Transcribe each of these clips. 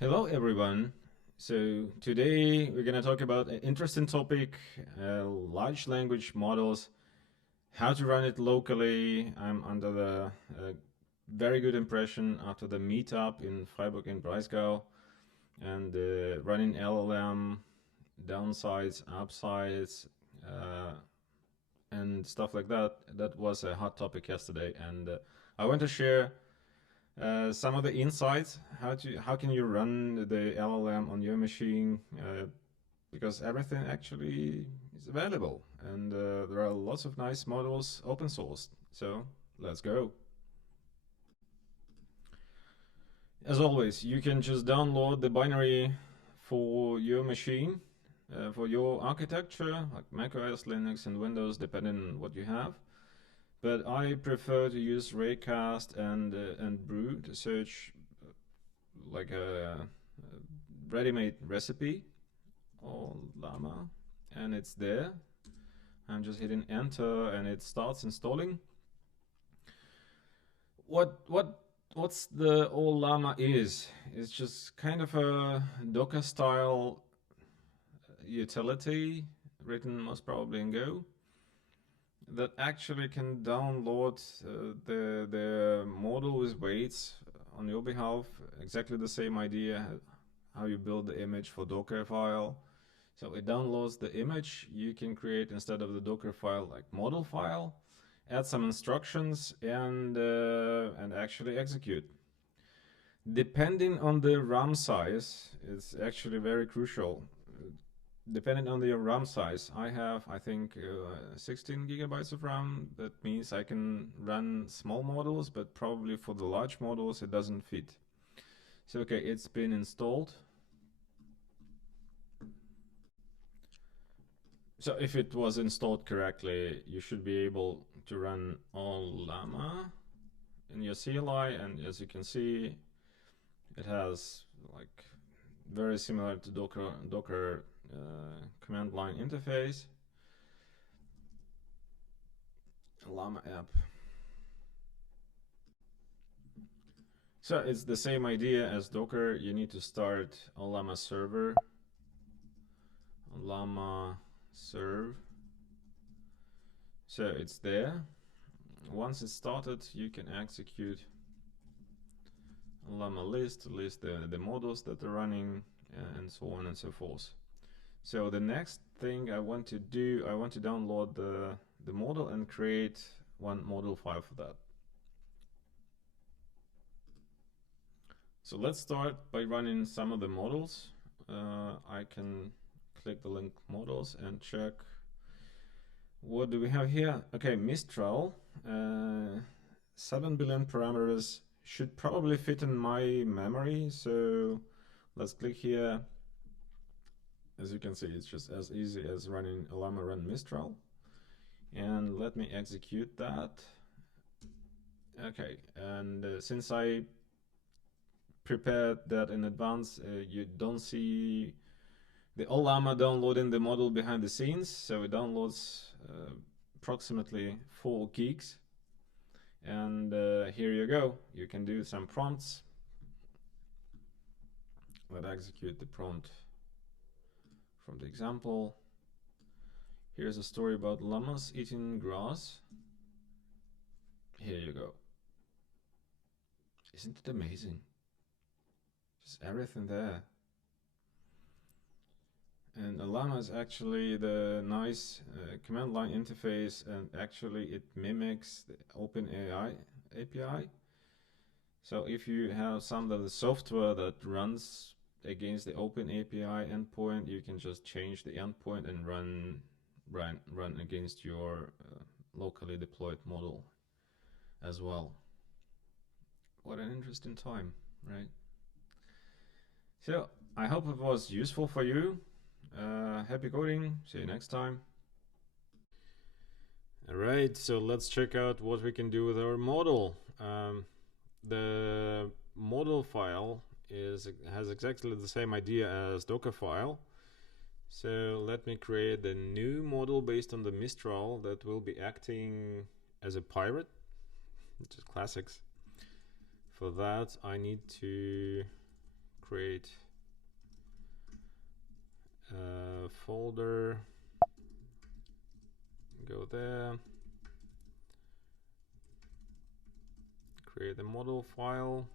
Hello, everyone. So today we're going to talk about an interesting topic, large language models, how to run it locally. I'm under the very good impression after the meetup in Freiburg and Breisgau and running LLM, downsides, upsides, uh, and stuff like that. That was a hot topic yesterday, and I want to share some of the insights. How can you run the LLM on your machine? Because everything actually is available, and there are lots of nice models open sourced. So let's go. As always, you can just download the binary for your machine, for your architecture, like macOS, Linux, and Windows, depending on what you have. But I prefer to use Raycast and Brew to search like a ready-made recipe or llama, and it's there. I'm just hitting enter and it starts installing. What's the ollama is? It's just kind of a Docker style utility written most probably in Go that actually can download the model with weights on your behalf. Exactly the same idea how you build the image for Docker file. So it downloads the image you can create instead of the Docker file, like model file, add some instructions and actually execute. Depending on the RAM size, it's actually very crucial. Depending on the RAM size, I have, I think, 16 gigabytes of RAM. That means I can run small models, but probably for the large models, it doesn't fit. So, okay, it's been installed. So if it was installed correctly, you should be able to run ollama in your CLI, and as you can see, it has like very similar to Docker command line interface. Llama app. So it's the same idea as Docker. You need to start ollama server, ollama serve. So it's there. Once it's started, you can execute llama list the models that are running, and so on and so forth. So the next thing I want to do, I want to download the model and create one model file for that. So let's start by running some of the models. I can click the link models and check what do we have here. Okay, Mistral, 7 billion parameters should probably fit in my memory. So let's click here. As you can see, it's just as easy as running ollama run Mistral. And let me execute that. Okay, and since I prepared that in advance, you don't see the ollama downloading the model behind the scenes. So it downloads approximately 4 gigs. And here you go. You can do some prompts. Let's execute the prompt from the example. Here's a story about llamas eating grass. Here you go. Isn't it amazing? Just everything there. And ollama is actually the nice command line interface, and actually it mimics the OpenAI API. So if you have some of the software that runs against the OpenAPI endpoint, you can just change the endpoint and run against your locally deployed model as well. What an interesting time, right? So I hope it was useful for you. Happy coding. See you next time. All right, so let's check out what we can do with our model. The model file has exactly the same idea as Docker file. So let me create the new model based on the Mistral that will be acting as a pirate, which is classics. For that, I need to create a folder, go there, create a model file,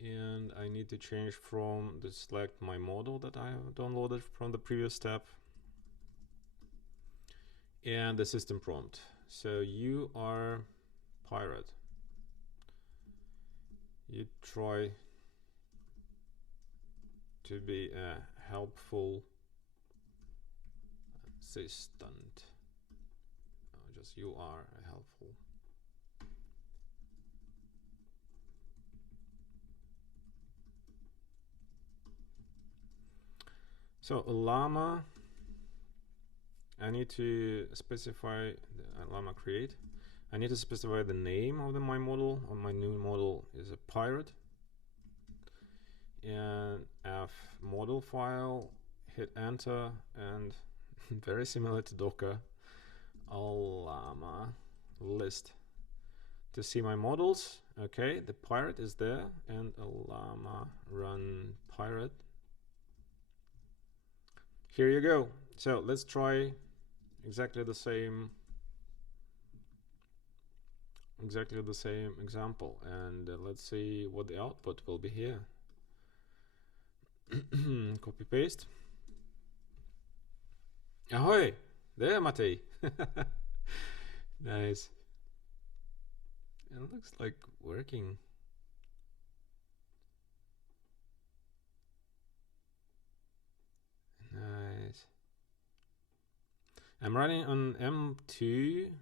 and I need to change from the select my model that I have downloaded from the previous step, and the system prompt. So you are pirate. You try to be a helpful assistant. Just you are a helpful. So ollama, I need to specify the ollama create. I need to specify the name of my model. On my new model is a pirate. And F model file, hit enter, and very similar to Docker, ollama list. To see my models, okay, the pirate is there, and ollama run pirate. Here you go. So let's try exactly the same example, and let's see what the output will be here. Copy paste. Ahoy! There, Matej. Nice. It looks like working. Nice. I'm running on M2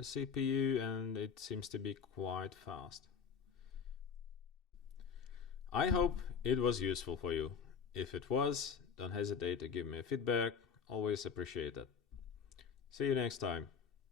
CPU, and it seems to be quite fast. I hope it was useful for you. If it was, don't hesitate to give me a feedback. Always appreciate it. See you next time.